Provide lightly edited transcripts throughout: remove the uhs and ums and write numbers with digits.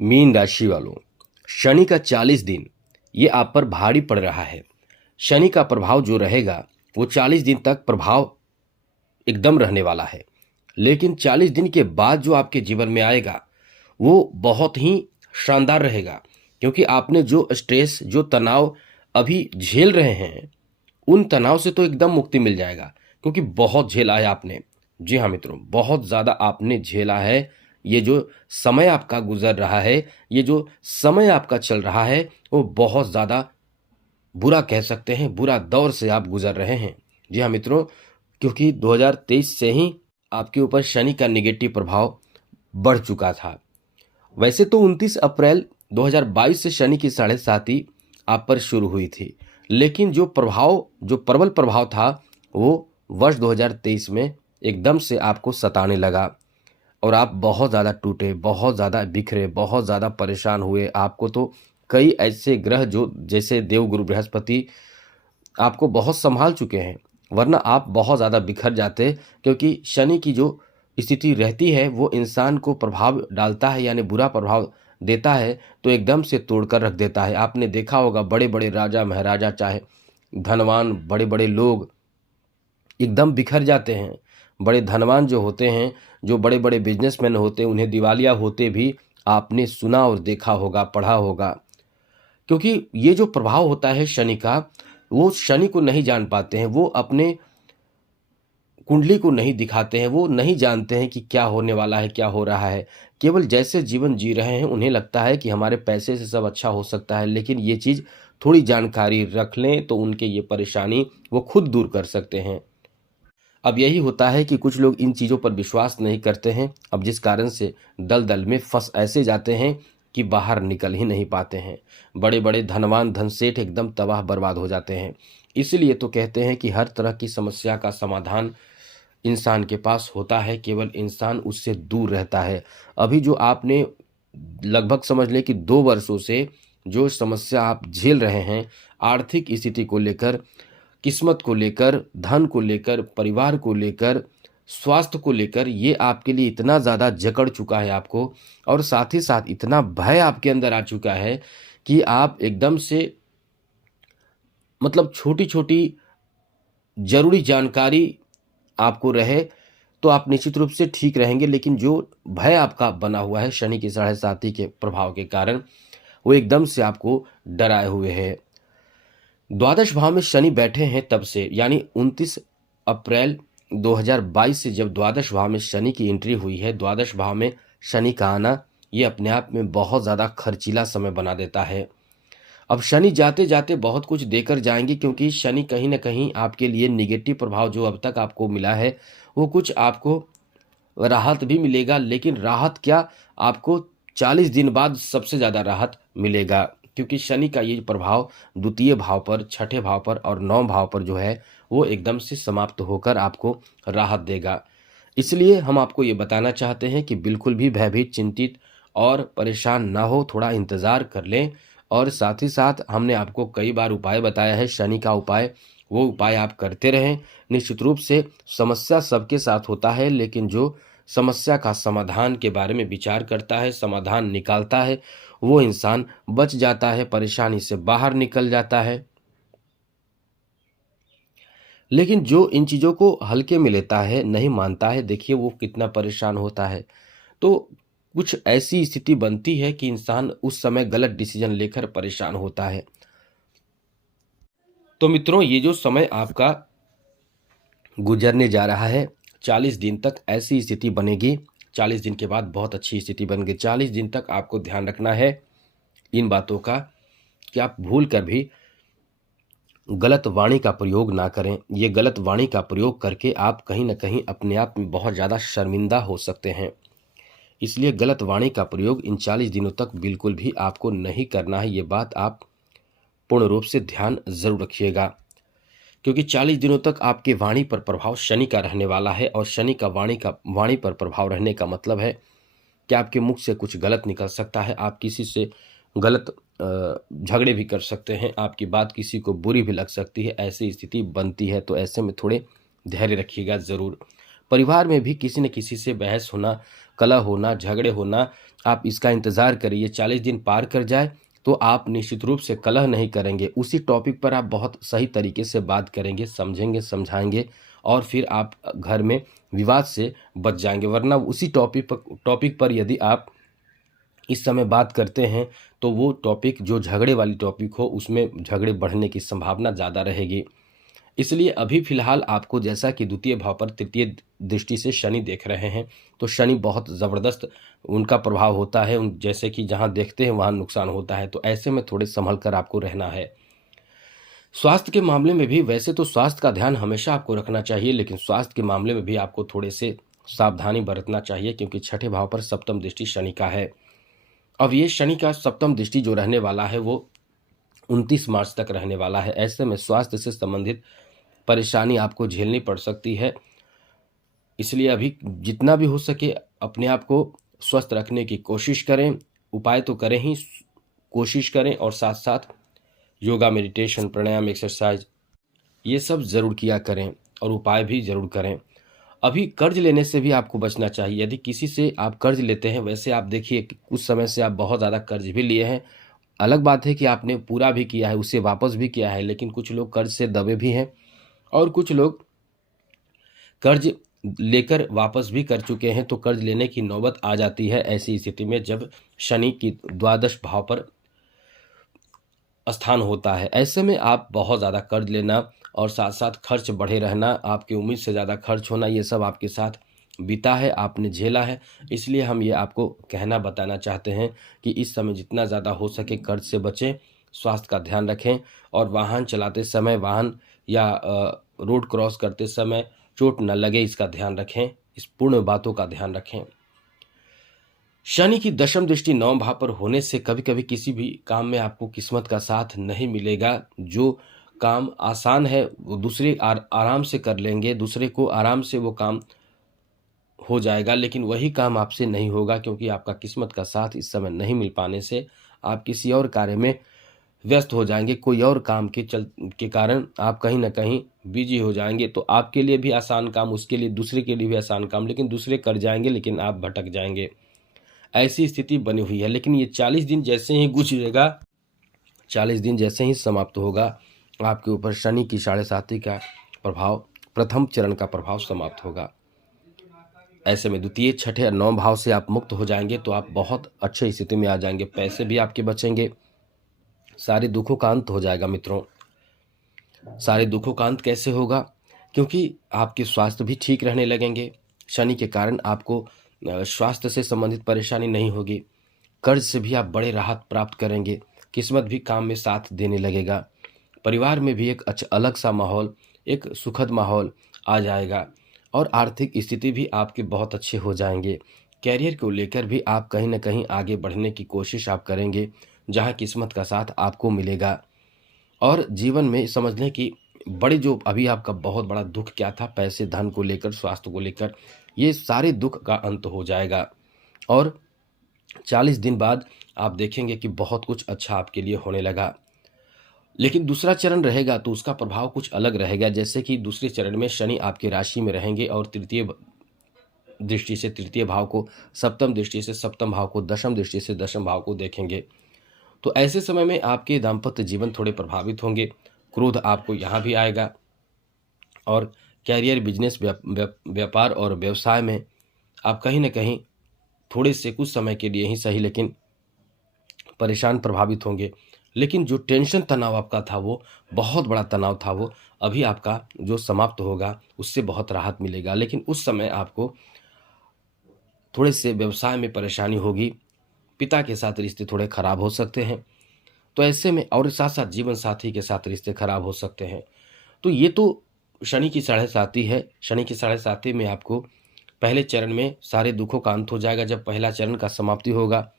Mean राशि वालों, शनि का 40 दिन ये आप पर भारी पड़ रहा है। शनि का प्रभाव जो रहेगा वो 40 दिन तक प्रभाव एकदम रहने वाला है, लेकिन 40 दिन के बाद जो आपके जीवन में आएगा वो बहुत ही शानदार रहेगा, क्योंकि आपने जो स्ट्रेस, जो तनाव अभी झेल रहे हैं, उन तनाव से तो एकदम मुक्ति मिल जाएगा, क्योंकि बहुत झेला है आपने। जी हाँ मित्रों, बहुत ज़्यादा आपने झेला है। ये जो समय आपका गुजर रहा है, ये जो समय आपका चल रहा है, वो बहुत ज़्यादा बुरा कह सकते हैं, बुरा दौर से आप गुजर रहे हैं। जी हाँ मित्रों, क्योंकि 2023 से ही आपके ऊपर शनि का नेगेटिव प्रभाव बढ़ चुका था। वैसे तो 29 अप्रैल 2022 से शनि की साढ़े साती आप पर शुरू हुई थी, लेकिन जो प्रभाव, जो प्रबल प्रभाव था, वो वर्ष 2023 में एकदम से आपको सताने लगा और आप बहुत ज़्यादा टूटे, बहुत ज़्यादा बिखरे, बहुत ज़्यादा परेशान हुए। आपको तो कई ऐसे ग्रह, जो जैसे देवगुरु बृहस्पति, आपको बहुत संभाल चुके हैं, वरना आप बहुत ज़्यादा बिखर जाते, क्योंकि शनि की जो स्थिति रहती है वो इंसान को प्रभाव डालता है, यानी बुरा प्रभाव देता है तो एकदम से तोड़कर रख देता है। आपने देखा होगा बड़े बड़े राजा महाराजा, चाहे धनवान, बड़े बड़े लोग एकदम बिखर जाते हैं। बड़े धनवान जो होते हैं, जो बड़े बड़े बिजनेसमैन होते हैं, उन्हें दिवालिया होते भी आपने सुना और देखा होगा, पढ़ा होगा, क्योंकि ये जो प्रभाव होता है शनि का, वो शनि को नहीं जान पाते हैं, वो अपने कुंडली को नहीं दिखाते हैं, वो नहीं जानते हैं कि क्या होने वाला है, क्या हो रहा है। केवल जैसे जीवन जी रहे हैं, उन्हें लगता है कि हमारे पैसे से सब अच्छा हो सकता है, लेकिन ये चीज़ थोड़ी जानकारी रख लें तो उनके ये परेशानी वो खुद दूर कर सकते हैं। अब यही होता है कि कुछ लोग इन चीज़ों पर विश्वास नहीं करते हैं, अब जिस कारण से दलदल में फंस ऐसे जाते हैं कि बाहर निकल ही नहीं पाते हैं। बड़े बड़े धनवान, धनसेठ एकदम तबाह बर्बाद हो जाते हैं। इसलिए तो कहते हैं कि हर तरह की समस्या का समाधान इंसान के पास होता है, केवल इंसान उससे दूर रहता है। अभी जो आपने लगभग समझ लें कि 2 वर्षों से जो समस्या आप झेल रहे हैं, आर्थिक स्थिति को लेकर, किस्मत को लेकर, धन को लेकर, परिवार को लेकर, स्वास्थ्य को लेकर, ये आपके लिए इतना ज़्यादा जकड़ चुका है आपको, और साथ ही साथ इतना भय आपके अंदर आ चुका है कि आप एकदम से, मतलब छोटी-छोटी ज़रूरी जानकारी आपको रहे तो आप निश्चित रूप से ठीक रहेंगे, लेकिन जो भय आपका बना हुआ है शनि की साढ़े साती के प्रभाव के कारण, वो एकदम से आपको डराए हुए है। द्वादश भाव में शनि बैठे हैं तब से, यानी 29 अप्रैल 2022 से जब द्वादश भाव में शनि की एंट्री हुई है, द्वादश भाव में शनि का आना ये अपने आप में बहुत ज़्यादा खर्चीला समय बना देता है। अब शनि जाते जाते बहुत कुछ देकर जाएंगे, क्योंकि शनि कहीं ना कहीं आपके लिए निगेटिव प्रभाव जो अब तक आपको मिला है, वो कुछ आपको राहत भी मिलेगा, लेकिन राहत क्या, आपको 40 दिन बाद सबसे ज़्यादा राहत मिलेगा, क्योंकि शनि का ये प्रभाव द्वितीय भाव पर, छठे भाव पर और 9 भाव पर जो है वो एकदम से समाप्त होकर आपको राहत देगा। इसलिए हम आपको ये बताना चाहते हैं कि बिल्कुल भी भयभीत, चिंतित और परेशान ना हो, थोड़ा इंतज़ार कर लें। और साथ ही साथ हमने आपको कई बार उपाय बताया है, शनि का उपाय, वो उपाय आप करते रहें। निश्चित रूप से समस्या सबके साथ होता है, लेकिन जो समस्या का समाधान के बारे में विचार करता है, समाधान निकालता है, वो इंसान बच जाता है, परेशानी से बाहर निकल जाता है। लेकिन जो इन चीज़ों को हल्के में लेता है, नहीं मानता है, देखिए वो कितना परेशान होता है। तो कुछ ऐसी स्थिति बनती है कि इंसान उस समय गलत डिसीजन लेकर परेशान होता है। तो मित्रों, ये जो समय आपका गुजरने जा रहा है, 40 दिन तक ऐसी स्थिति बनेगी, 40 दिन के बाद बहुत अच्छी स्थिति बन गई। 40 दिन तक आपको ध्यान रखना है इन बातों का कि आप भूल कर भी गलत वाणी का प्रयोग ना करें। ये गलत वाणी का प्रयोग करके आप कहीं न कहीं अपने आप में बहुत ज़्यादा शर्मिंदा हो सकते हैं। इसलिए गलत वाणी का प्रयोग इन 40 दिनों तक बिल्कुल भी आपको नहीं करना है। ये बात आप पूर्ण रूप से ध्यान ज़रूर रखिएगा, क्योंकि 40 दिनों तक आपके वाणी पर प्रभाव शनि का रहने वाला है, और शनि का वाणी पर प्रभाव रहने का मतलब है कि आपके मुख से कुछ गलत निकल सकता है, आप किसी से गलत झगड़े भी कर सकते हैं, आपकी बात किसी को बुरी भी लग सकती है, ऐसी स्थिति बनती है। तो ऐसे में थोड़े धैर्य रखिएगा ज़रूर। परिवार में भी किसी न किसी से बहस होना, कलह होना, झगड़े होना, आप इसका इंतज़ार करिए। ये 40 दिन पार कर जाए तो आप निश्चित रूप से कलह नहीं करेंगे। उसी टॉपिक पर आप बहुत सही तरीके से बात करेंगे, समझेंगे, समझाएँगे और फिर आप घर में विवाद से बच जाएँगे। वरना उसी टॉपिक पर यदि आप इस समय बात करते हैं तो वो टॉपिक जो झगड़े वाली टॉपिक हो उसमें झगड़े बढ़ने की संभावना ज़्यादा रहेगी। इसलिए अभी फ़िलहाल आपको, जैसा कि द्वितीय भाव पर तृतीय दृष्टि से शनि देख रहे हैं, तो शनि बहुत ज़बरदस्त उनका प्रभाव होता है। उन जैसे कि जहाँ देखते हैं वहाँ नुकसान होता है, तो ऐसे में थोड़े संभल कर आपको रहना है। स्वास्थ्य के मामले में भी वैसे तो स्वास्थ्य का ध्यान हमेशा आपको रखना चाहिए, लेकिन स्वास्थ्य के मामले में भी आपको थोड़े से सावधानी बरतना चाहिए, क्योंकि छठे भाव पर सप्तम दृष्टि शनि का है। अब ये शनि का सप्तम दृष्टि जो रहने वाला है वो 29 मार्च तक रहने वाला है। ऐसे में स्वास्थ्य से संबंधित परेशानी आपको झेलनी पड़ सकती है। इसलिए अभी जितना भी हो सके अपने आप को स्वस्थ रखने की कोशिश करें। उपाय तो करें ही, कोशिश करें और साथ साथ योगा, मेडिटेशन, प्राणायाम, एक्सरसाइज ये सब ज़रूर किया करें और उपाय भी ज़रूर करें। अभी कर्ज लेने से भी आपको बचना चाहिए। यदि किसी से आप कर्ज लेते हैं, वैसे आप देखिए कि कुछ समय से आप बहुत ज़्यादा कर्ज भी लिए हैं। अलग बात है कि आपने पूरा भी किया है, उसे वापस भी किया है, लेकिन कुछ लोग कर्ज से दबे भी हैं और कुछ लोग कर्ज लेकर वापस भी कर चुके हैं। तो कर्ज लेने की नौबत आ जाती है ऐसी स्थिति में जब शनि की द्वादश भाव पर स्थान होता है। ऐसे में आप बहुत ज़्यादा कर्ज लेना और साथ साथ खर्च बढ़े रहना, आपकी उम्मीद से ज़्यादा खर्च होना, ये सब आपके साथ बीता है, आपने झेला है। इसलिए हम ये आपको कहना बताना चाहते हैं कि इस समय जितना ज़्यादा हो सके कर्ज से बचें, स्वास्थ्य का ध्यान रखें और वाहन चलाते समय, वाहन या रोड क्रॉस करते समय चोट न लगे इसका ध्यान रखें। इस पूर्ण बातों का ध्यान रखें। शनि की दशम दृष्टि नवम भाव पर होने से कभी कभी किसी भी काम में आपको किस्मत का साथ नहीं मिलेगा। जो काम आसान है वो दूसरे आराम से कर लेंगे, दूसरे को आराम से वो काम हो जाएगा, लेकिन वही काम आपसे नहीं होगा, क्योंकि आपका किस्मत का साथ इस समय नहीं मिल पाने से आप किसी और कार्य में व्यस्त हो जाएंगे। कोई और काम के कारण आप कहीं ना कहीं बिजी हो जाएंगे। तो आपके लिए भी आसान काम, उसके लिए, दूसरे के लिए भी आसान काम, लेकिन दूसरे कर जाएंगे लेकिन आप भटक जाएंगे। ऐसी स्थिति बनी हुई है। लेकिन ये 40 दिन जैसे ही गुजरेगा, 40 दिन जैसे ही समाप्त होगा, आपके ऊपर शनि की 7.5 का प्रभाव, प्रथम चरण का प्रभाव समाप्त होगा। ऐसे में द्वितीय, छठे और नौम भाव से आप मुक्त हो जाएंगे तो आप बहुत अच्छे स्थिति में आ जाएंगे। पैसे भी आपके बचेंगे, सारे दुखों का अंत हो जाएगा मित्रों। सारे दुखों का अंत कैसे होगा? क्योंकि आपके स्वास्थ्य भी ठीक रहने लगेंगे। शनि के कारण आपको स्वास्थ्य से संबंधित परेशानी नहीं होगी। कर्ज से भी आप बड़े राहत प्राप्त करेंगे। किस्मत भी काम में साथ देने लगेगा। परिवार में भी एक अच्छा अलग सा माहौल, एक सुखद माहौल आ जाएगा और आर्थिक स्थिति भी आपके बहुत अच्छे हो जाएंगे। कैरियर को लेकर भी आप कहीं ना कहीं आगे बढ़ने की कोशिश आप करेंगे, जहां किस्मत का साथ आपको मिलेगा। और जीवन में समझ लें कि बड़े जो अभी आपका बहुत बड़ा दुख क्या था, पैसे, धन को लेकर, स्वास्थ्य को लेकर, ये सारे दुख का अंत हो जाएगा और 40 दिन बाद आप देखेंगे कि बहुत कुछ अच्छा आपके लिए होने लगा। लेकिन दूसरा चरण रहेगा तो उसका प्रभाव कुछ अलग रहेगा। जैसे कि दूसरे चरण में शनि आपकी राशि में रहेंगे और तृतीय दृष्टि से तृतीय भाव को, सप्तम दृष्टि से सप्तम भाव को, दशम दृष्टि से दशम भाव को देखेंगे। तो ऐसे समय में आपके दाम्पत्य जीवन थोड़े प्रभावित होंगे। क्रोध आपको यहाँ भी आएगा और कैरियर, बिजनेस, व्यापार और व्यवसाय में आप कहीं ना कहीं थोड़े से कुछ समय के लिए ही सही लेकिन परेशान, प्रभावित होंगे। लेकिन जो टेंशन, तनाव आपका था, वो बहुत बड़ा तनाव था, वो अभी आपका जो समाप्त होगा उससे बहुत राहत मिलेगा। लेकिन उस समय आपको थोड़े से व्यवसाय में परेशानी होगी, पिता के साथ रिश्ते थोड़े खराब हो सकते हैं। तो ऐसे में और साथ साथ जीवन साथी के साथ रिश्ते खराब हो सकते हैं। तो ये तो शनि की 7.5 है। शनि की 7.5 में आपको पहले चरण में सारे दुखों का अंत हो जाएगा जब पहला चरण का समाप्ति होगा,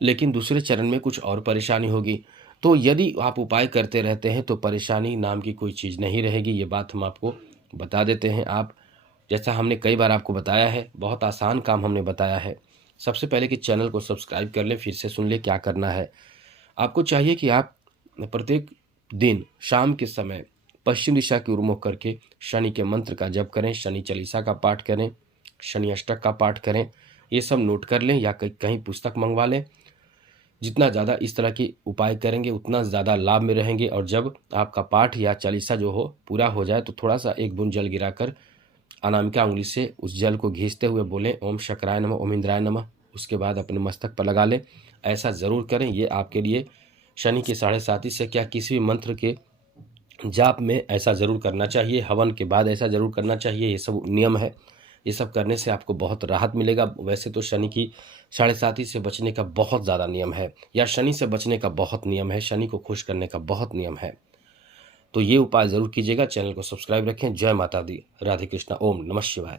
लेकिन दूसरे चरण में कुछ और परेशानी होगी। तो यदि आप उपाय करते रहते हैं तो परेशानी नाम की कोई चीज़ नहीं रहेगी। ये बात हम आपको बता देते हैं। आप, जैसा हमने कई बार आपको बताया है, बहुत आसान काम हमने बताया है। सबसे पहले कि चैनल को सब्सक्राइब कर लें, फिर से सुन लें क्या करना है। आपको चाहिए कि आप प्रत्येक दिन शाम के समय पश्चिम दिशा की ओर मुख करके शनि के मंत्र का जप करें, शनि चालीसा का पाठ करें, शनि अष्टक का पाठ करें ये सब नोट कर लें या कहीं पुस्तक मंगवा लें। जितना ज़्यादा इस तरह के उपाय करेंगे उतना ज़्यादा लाभ में रहेंगे। और जब आपका पाठ या चालीसा जो हो पूरा हो जाए तो थोड़ा सा एक बूंद जल गिराकर अनामिका उंगली से उस जल को घींचते हुए बोलें ओम शक्राय नमः, ओम इंद्राय नमः। उसके बाद अपने मस्तक पर लगा लें। ऐसा ज़रूर करें। ये आपके लिए शनि के 7.5 से क्या किसी भी मंत्र के जाप में ऐसा ज़रूर करना चाहिए। हवन के बाद ऐसा ज़रूर करना चाहिए। ये सब नियम है। ये सब करने से आपको बहुत राहत मिलेगा। वैसे तो शनि की 7.5 से बचने का बहुत ज़्यादा नियम है, या शनि से बचने का बहुत नियम है, शनि को खुश करने का बहुत नियम है। तो ये उपाय ज़रूर कीजिएगा। चैनल को सब्सक्राइब रखें। जय माता दी। राधे कृष्णा। ओम नमः शिवाय।